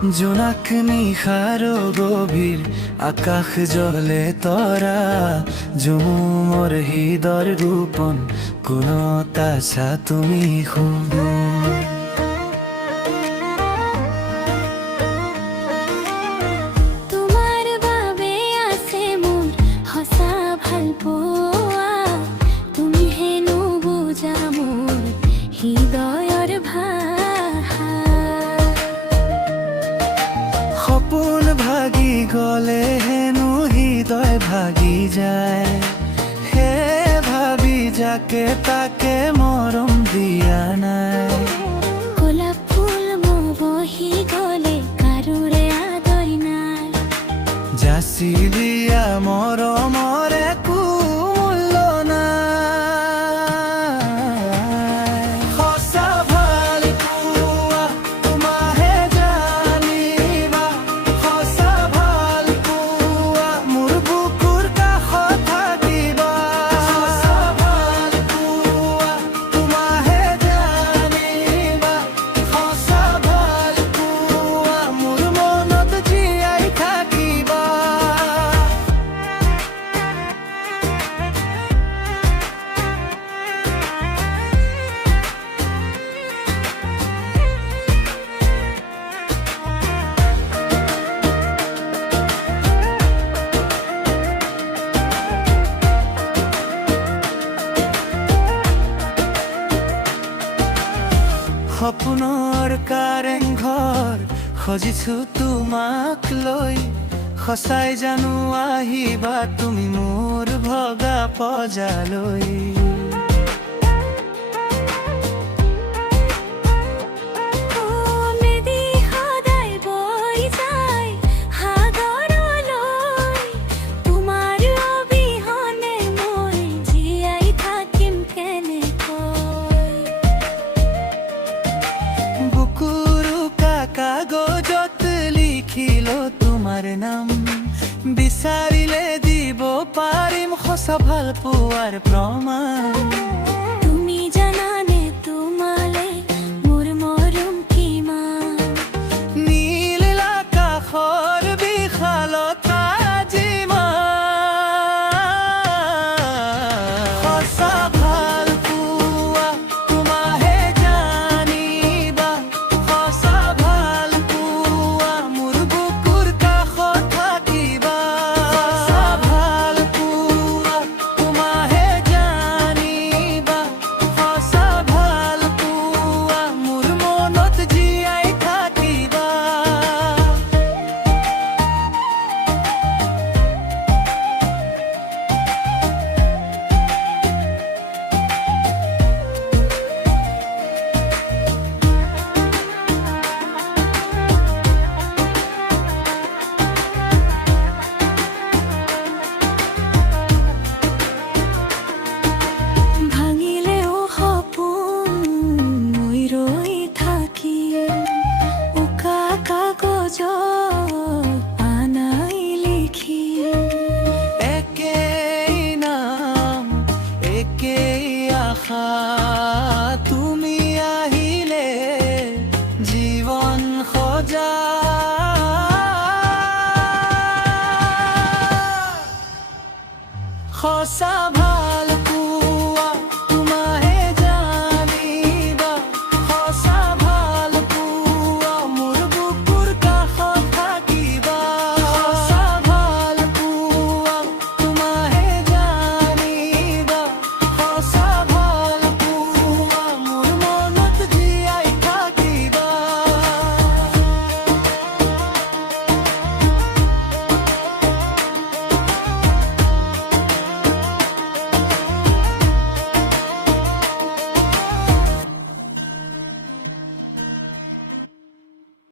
জোনাক নিশাৰ গভীৰ আকাশ জলে তৰা জুমু মোৰ হৃদৰ গোপন কোনো তাছা তুমি শুনো তোমাৰ বাবে আছে মোৰ সঁচা ভাল পোৱা তুমি হেনো বুজা মোৰ হৃদয়ৰ ভাষা সপোন ভাগি গলে হেনো হৃদয় ভাগি যায় হে ভাবি যাকে তাকে মৰম দিয়া নাই গোলাপ ফুল বহি গলে কাৰোৰে আদৰ নাই যাচি দিয়া মৰমৰ একো মূল্য নাই সঁচা ভাল পোৱা তোমাহে জানিবা সঁচা ভাল পোৱা মোৰ বুকুৰ কাষত থাকিবা সঁচা ভাল পোৱা তোমাহে জানিবা সঁচা ভাল পোৱা মোৰ মনত জীয়াই থাকিবা সপোনৰ কাৰেংঘৰ সজিছো তোমাক লৈ সঁচাই জানো আহিবা তুমি মোৰ ভগা পজালৈ নদী সদায় বৈ যায় সাগৰলৈ তোমাৰ অবিহনে মই জীয়াই থাকিম কেনেকৈ বুকুৰ কাগজত লিখিলো তোমাৰ নাম বিচাৰিলে দিব পাৰিম সঁচা ভাল পোৱাৰ প্ৰমাণ